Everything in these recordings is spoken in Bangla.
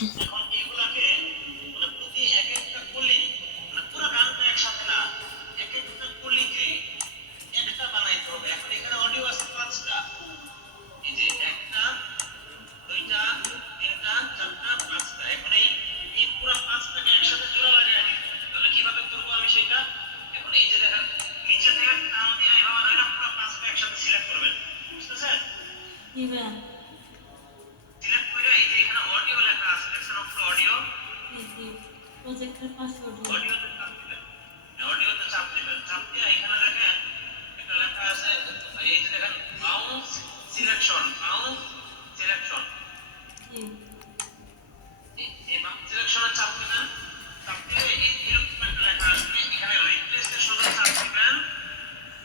এখন এগুলাকে মানে প্রতি এক একটা কলি মানে পুরো গানটা একসাথে না, এক একটা কলিকে একটা বানাইতে হবে। এখন এখানে অডিও আছে 5টা, এই যে একটা, দুইটা, তিনটা, চারটা, 5টা। এখন এই পুরো 5টাকে একসাথে জোড়া লাগিয়ে দিই, তাহলে কিভাবে করবো আমি সেটা। এখন এই যে দেখেন নিচে থেকে টান দিয়ে এইভাবে ধরে পুরো 5টা একসাথে সিলেক্ট করবেন, বুঝতেছেন? ইভেন সিলেক্ট করে এই যে এখানে অডিও লেখা আছে, দেখছেন উপরে অডিও, ইজি প্রজেক্টের পাশে অডিও। অডিওতে চাপ দিবেন, অডিওতে চাপ দিবেন, চাপ দিয়ে এখানে দেখেন একটা লেখা আছে, এই যে দেখেন মাউস সিলেকশন, মাউস সিলেকশন, জি এই মাউস সিলেকশনে চাপ দিবেন, চাপ দিয়ে এরকম একটা লেখা আসবে, এখানে রিপ্লেস এর সোজা চাপ দিবেন,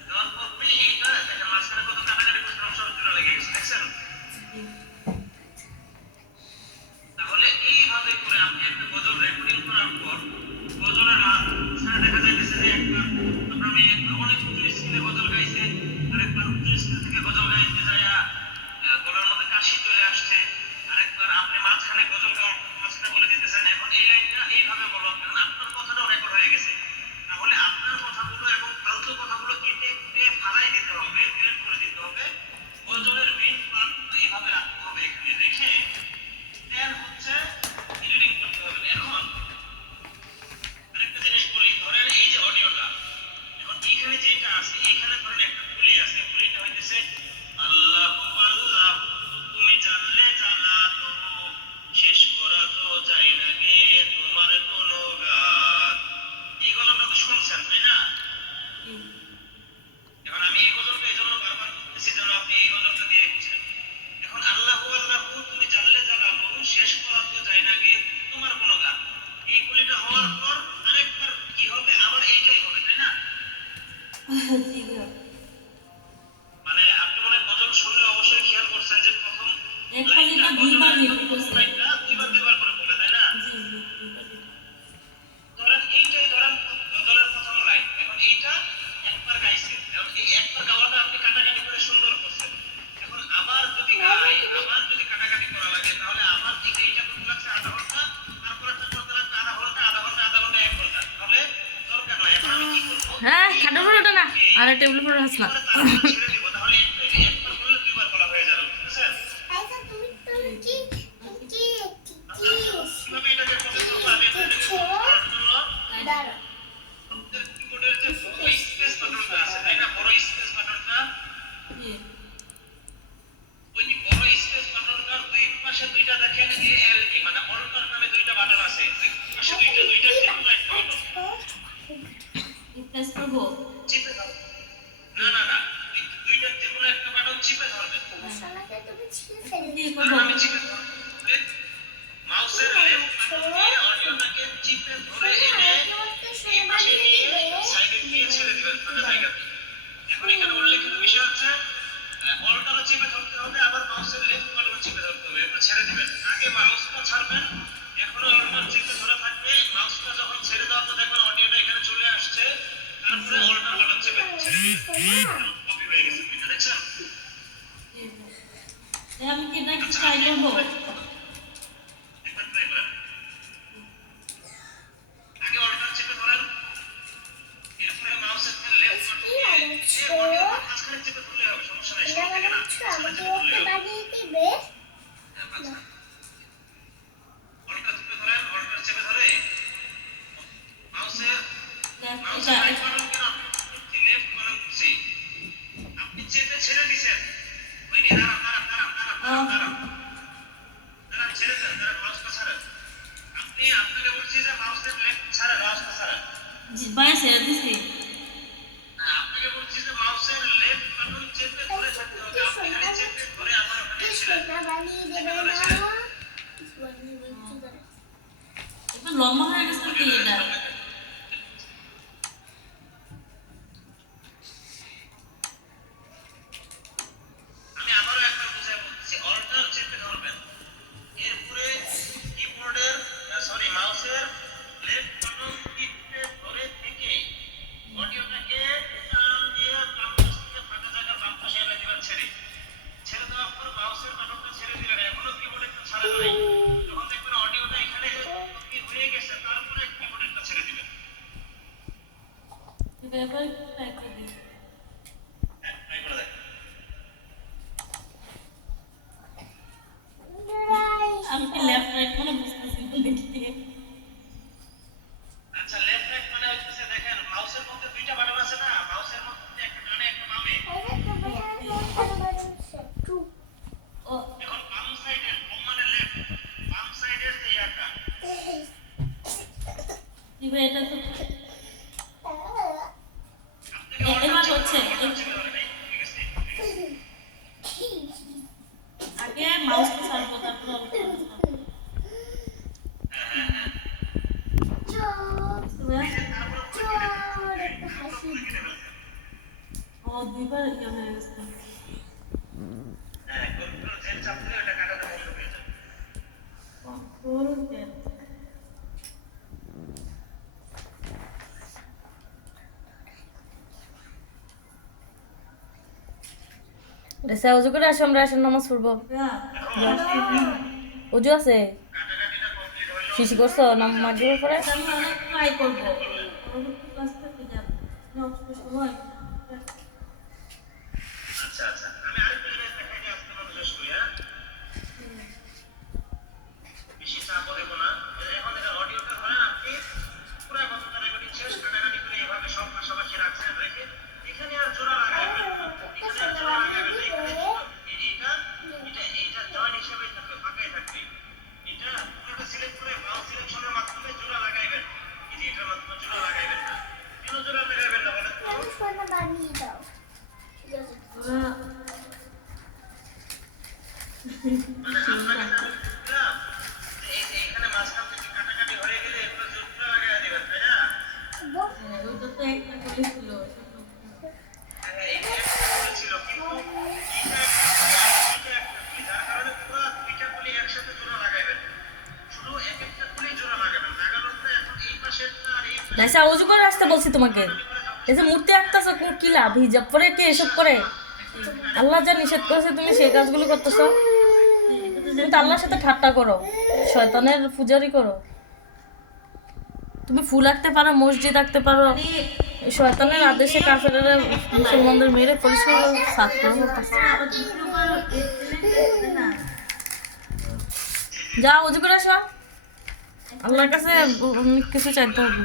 দেওয়ার পর এইটা দেখেন মাঝখানে কত কাটাকাটি করতে সব জোড়া লেগে গেছে, দেখছেন? জি তাহলে এইভাবে করে আপনি একটা গজল রেকর্ডিং করার পর গজলের মাঝখানে দেখা যাইতেছে যে একবার আপনি অনেক উঁচু স্কেলে গজল গাইছে, আরেকবার উঁচু স্কেল থেকে গজল গাইতে যায় গলার মধ্যে কাশি চলে আসছে, আরেকবার আপনি মাঝখানে গজল গাওয়ার মাঝখানে বলে দিতেছেন এখন এই লাইনটা এইভাবে বলো, কারণ আপনার কথাটাও রেকর্ড হয়ে গেছে। তাহলে আপনার কথাগুলো এবং ফালতু কথাগুলো কেটে কুটে ফালাই দিতে হবে, ডিলিট করে দিতে হবে। গজলের মেইন পার্ট এইভাবে রাখতে হবে, এখানে রেখে দেন হচ্ছে এডিটিং করতে হবে। এখন আরেকটা জিনিস বলি, ধরেন এই যে অডিওটা, এখন এইখানে যেটা আছে, এইখানে ধরেন একটা কুলি আছে, কুলিটা হইতেছে আল্লাহু আল্লাহু তুমি জানলে জানালো, শেষ করা তো যায় না গে তোমার কোনো গান। এই গজলটা তো শুনছেন তাই না? এখন আমি এই গজলটা এই জন্য বারবার করতেছি যেন আপনি এই গজলটা দিয়ে বুঝেন। এখন আল্লাহু আল্লাহু তুমি জানলে জানালো, শেষ করা তো যায় না গে তোমার কোনো গান। এই কুলিটা হওয়ার পর আরেকবার কি হবে, আবার এইটাই হবে তাই না? জি ভাই মানে আপনি মনে হয় গজল শুনলে অবশ্যই খেয়াল করছেন যে প্রথম এক লাইনটা কলিটা দুইবার গজলের রিপিট প্রথম করছে। লাইনটা দুইবার দুইবার করে বলে তাই না? জি জি দুইবার রিপিট। ধরেন এইটাই ধরেন গজলের প্রথম লাইন, এখন এইটা একবার গাইছে, এখন এই একবার গাওয়াটা আপনি কাটাকাটি করে সুন্দর করছেন। এখন আবার যদি গাই, আবার যদি কাটাকাটি করা লাগে, তাহলে আবার ঠিক এইটা করতে লাগছে আধা ঘন্টা, তারপর একটা করতে লাগছে আধা ঘন্টা, আধা ঘন্টা, আধা ঘন্টা, 1 ঘন্টা। তাহলে দরকার নাই। এখন আমি কি করবো, হ্যাঁ খাটো ফটোটা না আর টেবিল ফটো হাস না। এবারে তারপরে ছেড়ে দিব, তাহলে একবার করলে দুইবার বলা হয়ে যাবে, বুঝছেন? আচ্ছা তুমি কি কিভাবে এটাকে প্রসেস করবো আমি আপনাদেরকে করার জন্য দাঁড়া আমাদের কিবোর্ডের যে বড় স্পেস বাটনটা আছে তাই না, বড় স্পেস বাটনটা, জি ওই বড় স্পেস বাটনটার দুই পাশে দুইটা দেখেন ALT মানে অল্টার নামে দুইটা বাটন আছে, দুই পাশে দুইটা ত্রিভুজ একটা বাটন, প্রেস করবো। চিপে ধরো, না দুইটা ত্রিভুজ একটা বাটন চিপে ধরবেন। মশলাকে তুমি ছিঁড়ে ফেলে জি ধরেন করবো। আমি চিপে ধরবো, মাউসের লেফট বাটন দিয়ে অডিওটাকে চিপে ধরে এনে এই পাশে নিয়ে সাইডে দিয়ে ছেড়ে দিবেন ফাঁকা জায়গাতে। এখন এখানে উল্লেখিত বিষয় হচ্ছে অল্টারও চেপে ধরতে হবে, আবার মাউসের লেফট বাটনও চেপে ধরতে হবে, এরপর ছেড়ে দিবেন। আগে মাউসটা ছাড়বেন, এখনো অল্টার চেপে ধরে থাকবে, মাউসটা যখন ছেড়ে দেওয়ার পর দেখবেন অডিওটা এখানে চলে আসছে, তারপরে অল্টার বাটন চেপে ছেড়ে দিবেন। কপি হয়ে গেছে, এটা দেখছেন? জি ভাই আমি কি এটা কি ট্রাই করবো? একবার ট্রাই করেন। আগে অল্টার চেপে ধরেন, এরপরে মাউসের লেফট বাটন দিয়ে অডিওটা মাঝখানে চেপে ধরলে হবে, সমস্যা নাই, শুরু থেকে না মাঝখানে চেপে ধরলে হবে। বানিয়ে দিবে অল্টার চেপে ধরেন, অল্টার চেপে ধরে মাউসের এটা রাইট বাটন কেন আপনি লেফট বাটন করছি, আপনি চেপে ছেড়ে দিছেন, ওইনি দাঁড়ান ছেড়ে দেন, দাঁড়ান মাউসটা ছাড়েন, আপনাকে বলছি যে মাউসের লেফট ছাড়েন, মাউসটা ছাড়েন, জি ভাই ছেড়ে দিছি। আপনাকে বলছি যে মাউসের লেফট বাটন চেপে ধরে থাকতে হবে, আপনি খালি চেপে ধরে আবার ওখানে ছিলেন, সোনা বানিয়ে দেবে না এটা লম্বা হয়ে গেছে কি এটা? আমি আবারও একবার বুঝাই বলতেছি, অল্টার চেপে ধরবেন, এরপরে কিবোর্ডের সরি মাউসের লেফট বাটন টিপে ধরে থেকে অডিওটাকে টান দিয়ে বাম পাশ থেকে ফাঁকা জায়গা বাম পাশে এনে দিবেন, ছেড়ে দেওয়ার পর মাউসের বাটনটা ছেড়ে দিলেন, এখনো কিবোর্ড একটু ছাড়েন নাই, যখন দেখবেন অডিওটা এবার একটু ট্রাই করে দেখি। ট্রাই করে দেখ। আমি কি লেফট রাইট মানে বুঝতেছি না দেখি। আচ্ছা লেফট রাইট মানে হচ্ছে দেখেন মাউসের মধ্যে দুইটা বাটন আছে না, মাউসের মধ্যে একটা ডানে একটা বামে। ও এখন বাম সাইডের বাম মানে লেফট, বাম সাইডের যে ইয়াটা দিবে এটা তো আপনাকে এবার হচ্ছে ঠিক আছে। আগে মাউসটা ছাড়বো তারপর অল্প করে ছাড়বো। ও দুইবার ইয়ে হয়ে গেছে। হ্যাঁ কন্ট্রোল জেড চাপ দিলে এটা কাটাতে বন্ধ হয়ে যাবে। Control Z. রেসা উজু করে আসো, আমরা আসেন নামাজ পড়বো। উজু আছে? কাটাকাটিটা কমপ্লিট হইলো। শিশি করছো মাগরিবের পরে? আমি অনেক ট্রাই করবো পরবর্তী ক্লাস থেকে যাবো অবশ্যই সময় আচ্ছা আচ্ছা আমি আরেকটা জিনিস দেখাই দিই আজকে আমরা শেষ করি। হ্যাঁ বেশি চাপও দেবো না। এখন এটা অডিওটা ধরেন আপনি পুরো কথাটা রেকর্ডিং শেষ কাটাকাটি করে এভাবে সব পাশাপাশি রাখছেন, রেখে এখানে আর জোড়া লাগাবেন না, এখানে আর জোড়া লাগাবেন না। এটা জয়েন হিসেবে থাকবে, ফাঁকাই থাকবে। এটা পুরোটা সিলেক্ট করে মাউস সিলেকশনের মাধ্যমে জোড়া লাগাইবেন। এই যে এটার মাধ্যমে জোড়া লাগাইবেন না। কেন জোড়া লাগাইবেন না বলেন তো? বানিয়ে দাও। ওরা মানে আপনাকে তো আমি বললাম যে এই যে এখানে মাঝখান থেকে কাটাকাটি হয়ে গেলে এগুলো জোড়া লাগাই দিবেন, তাই না? ওইটা তো একটা করেছিল হ্যাঁ এইটা একটা করেছিল কিন্তু এটা যার কারণে পুরো দুইটা গুলি একসাথে জোড়া লাগাইবেন। শুধু এক একটা গুলি জোড়া লাগাবেন। লাগানোর পরে এখন এই পাশেরটা আর এই পাশে রেসা উজু করে আসতে বলছি তোমাকে। এই যে মূর্তি আঁকতেছো কি লাভ? হিজাব পরে কে এসব করে? আল্লাহ যা নিষেধ করেছে তুমি সেই কাজগুলো করতেছো। তুমি তো আল্লাহর সাথে ঠাট্টা করো, শয়তানের পূজারি করো। তুমি ফুল আঁকতে পারো, মসজিদ আঁকতে পারো, এই শয়তানের আদেশে কাফেরেরা মুসলমানদের মেরে পরিষ্কার সাফ করে করতেছে। যাও উজু করে আসো, আল্লাহর কাছে অনেক কিছু চাইতে হবে।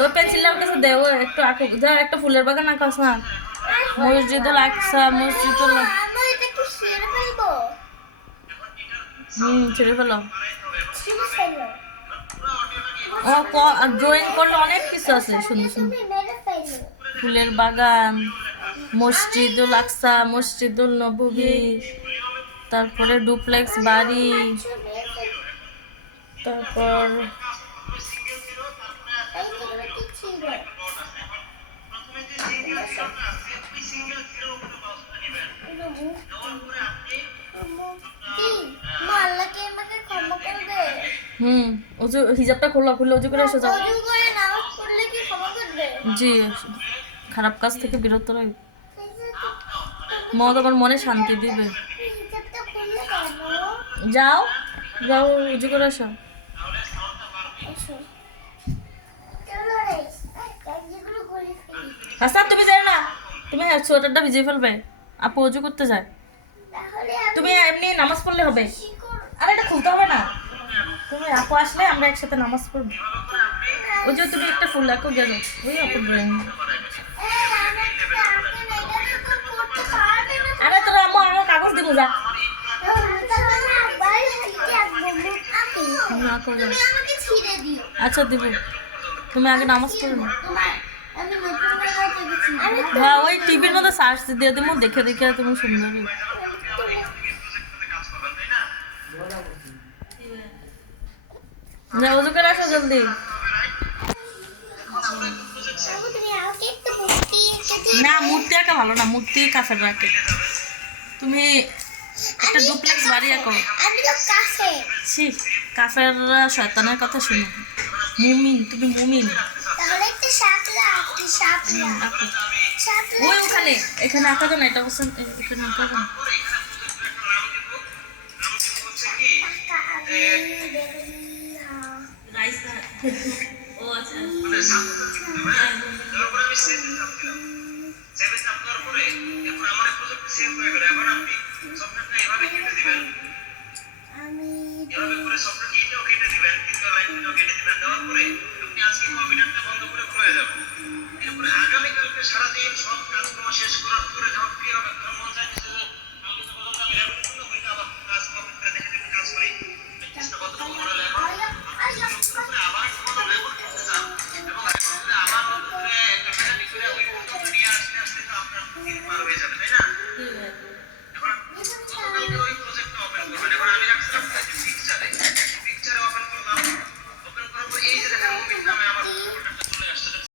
ওই পেন্সিল আমার কাছে দেও, একটু আঁকো। যা একটা ফুলের বাগান আঁকাস না। মসজিদুল আকসা, মসজিদুল আমরা এটা কি শেয়ার ফেলবো? ছেড়ে ফেলো। ছিঁড়ে ফেলো। ও ড্রয়িং করলে অনেক কিছু আছে সুন্দর সুন্দর। তুমি মেরে ফেলো। ফুলের বাগান, মসজিদুল আকসা, মসজিদুল নববী, তারপরে ডুপ্লেক্স বাড়ি, তারপর এই যেগুলো কি ছিল? প্রথমে যে সিঙ্গেল জিরোটা আছে ওই সিঙ্গেল জিরোর উপরে মাউসটা নেবেন। নেওয়ার পরে আপনি আল্লাহকে আমাকে ক্ষমা করবে? উজু হিজাবটা খোলো, খুলে উজু করে এসে যাও। অজু করে নামাজ পড়লে কি ক্ষমা করবে? জি, খারাপ কাজ থেকে বিরত রাখবে। মত আমার মনে শান্তি দিবে। হিজাবটা খুললে কেন? যাও যাও উজু করে এসো। তাহলে সাউন্ডটা বাড়বে। এসো। চলো রে, যেগুলো করে ফেলি। হাসান তুমি যাও না, তুমি সোয়েটারটা ভিজিয়ে ফেলবে। আপু উজু করতে যায়, তাহলে তুমি এমনি নামাজ পড়লে হবে। শিকড় আরে এটা খুলতে হবে না, তুমি আপু আসলে আমরা একসাথে নামাজ পড়বো। ওই যে তুমি একটা ফুল আঁকো গেল, ওই আপু ড্রয়িং। আরে তোরা আম্মু আমার কাগজ দিব যা। না করবে। আমাকে ছিঁড়ে দিও। আচ্ছা দিব, তুমি আগে নামাজ পড়ো না। আমি নতুন জায়গাতে গেছি। হ্যাঁ ওই টিভির মধ্যে সার্চ দিয়ে দিব, দেখে দেখে তুমি সুন্দরী। যা উজু করে আসো জলদি। তুমি আমাকে একটু মুক্তি এঁকে না মূর্তি আঁকা ভালো না, মূর্তি কাফের রাখে। তুমি একটা ডুপ্লেক্স বাড়ি আঁকো। আমি তো কাছে। ছি, কাফেররা শয়তানের কথা শুনো। মুমিন, তুমি মুমিন। তাহলে একটা শাপলা আঁকি, শাপলা। আঁকো। শাপলা। ওই ওখানে, এখানে আঁকা যাবে না, এটা বলছেন এখানে আঁকা যাবে না। টাকা আমি দেবো না। রাইস ও আচ্ছা মানে সাপোর্টটা দিতে হবে, হ্যাঁ? দেওয়ার পরে আমি সেভে চাপ দিলাম। সেভে চাপ দেওয়ার পরে এরপর আমার প্রজেক্ট সেভ হয়ে গেল। এখন আপনি সফটওয়্যারটা এভাবে কেটে দিবেন, আমি এভাবে করে সফটওয়্যার এটাও কেটে দিবেন, দ্বিতীয় লাইনটাও কেটে দিবেন। দেওয়ার পরে আপনি আজকে কম্পিউটারটা বন্ধ করে ঘুমিয়ে যাবেন। এরপরে আগামীকালকে সারাদিন সব কাজকর্ম শেষ করার পরে